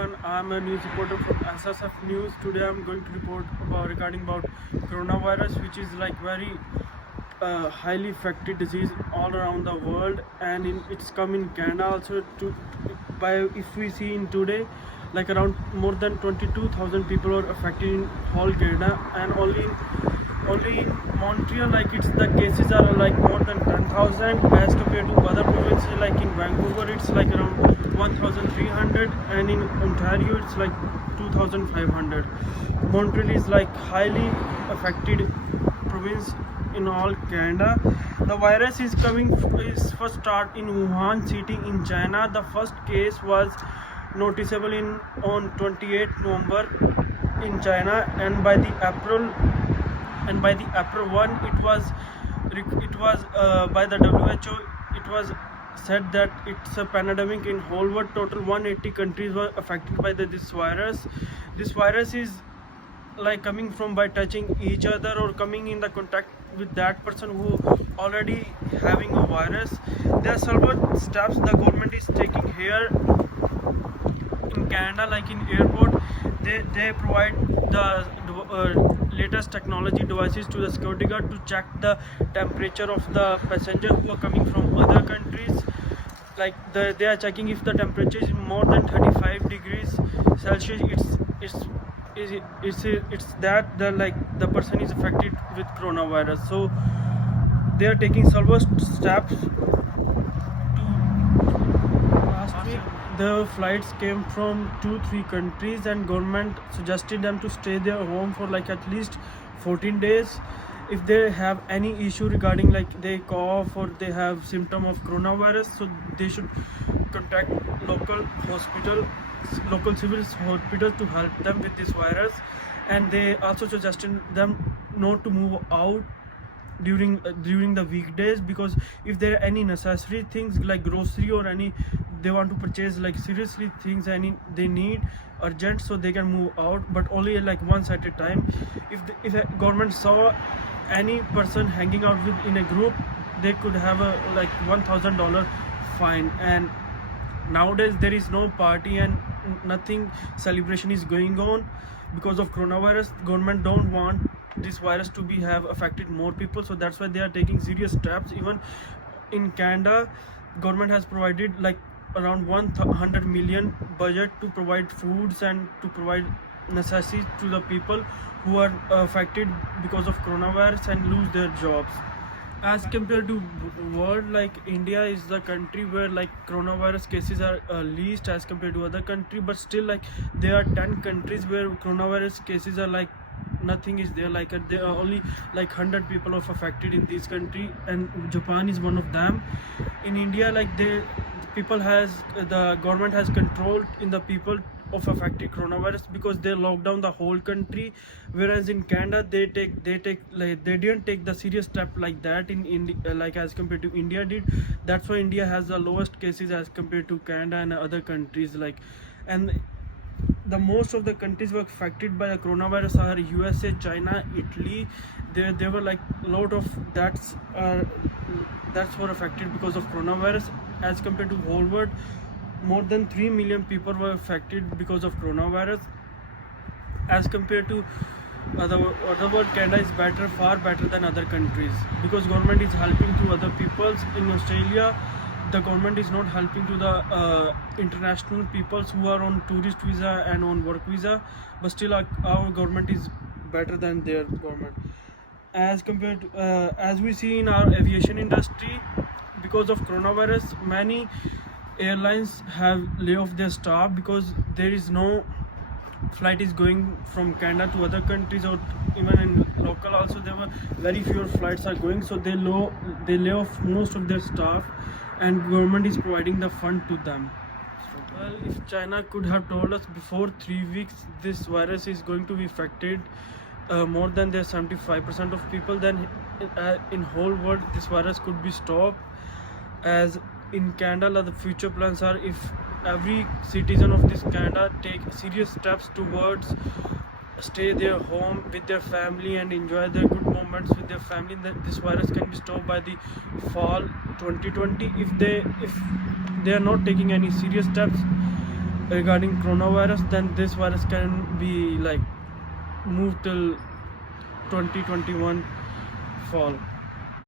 everyone. I'm a news reporter from SSF News. Today I'm going to report regarding about coronavirus, which is like very highly affected disease all around the world, and it's come in Canada also. By if we see in today, like around more than 22,000 people are affected in whole Canada, and only in Montreal, like it's the cases are like more than 10,000 as compared to other provinces. Like in Vancouver it's like around 1,300, and in Ontario it's like 2,500. Montreal is like highly affected province in all Canada. The virus is first start in Wuhan city in China. The first case was noticeable on 28 November in China, and by the April 1 it was by the WHO it was said that it's a pandemic in whole world. Total 180 countries were affected by this virus. This virus is like coming from by touching each other or coming in the contact with that person who already having a virus. There are several steps the government is taking here in Canada. Like in airport, they provide the latest technology devices to the security guard to check the temperature of the passenger who are coming from other countries. Like they are checking if the temperature is more than 35 degrees Celsius. It's that the person is affected with coronavirus. So they are taking several steps. Last week the flights came from 2-3 countries, and government suggested them to stay their home for like at least 14 days. If they have any issue regarding like they cough or they have symptom of coronavirus, so they should contact local civil hospital to help them with this virus. And they also suggested them not to move out during the weekdays, because if there are any necessary things like grocery or any they want to purchase like seriously things they need urgent, so they can move out, but only like once at a time. If a government saw any person hanging out in a group, they could have a like $1,000 fine. And nowadays there is no party and nothing celebration is going on because of coronavirus. Government don't want this virus to have affected more people, so that's why they are taking serious steps. Even in Canada, government has provided like around 100 million budget to provide foods and to provide necessities to the people who are affected because of coronavirus and lose their jobs. As compared to world, like India is the country where like coronavirus cases are least as compared to other country, but still like there are 10 countries where coronavirus cases are like nothing is there. Like there are only like 100 people of affected in this country, and Japan is one of them. In India, like the government has control in the people of affected coronavirus because they lock down the whole country, whereas in Canada they didn't take the serious step like that like as compared to India did. That's why India has the lowest cases as compared to Canada and other countries. And the most of the countries were affected by the coronavirus are USA, China, Italy. There were like a lot of that's were affected because of coronavirus. As compared to whole world, more than 3 million people were affected because of coronavirus. As compared to other world, Canada is far better than other countries, because government is helping to other peoples. In Australia, the government is not helping to the international peoples who are on tourist visa and on work visa, but still our government is better than their government. As compared to as we see in our aviation industry, because of coronavirus, many airlines have lay off their staff because there is no flight is going from Canada to other countries, or even in local also there were very few flights are going, so they lay off most of their staff, and government is providing the fund to them. Well, if China could have told us before 3 weeks this virus is going to be affected more than their 75% of people, then in whole world this virus could be stopped. As in Canada, the future plans are if every citizen of this Canada take serious steps towards stay their home with their family and enjoy their good moments with their family, then this virus can be stopped by the fall 2020. If they are not taking any serious steps, regarding coronavirus, then this virus can be like moved till 2021 fall.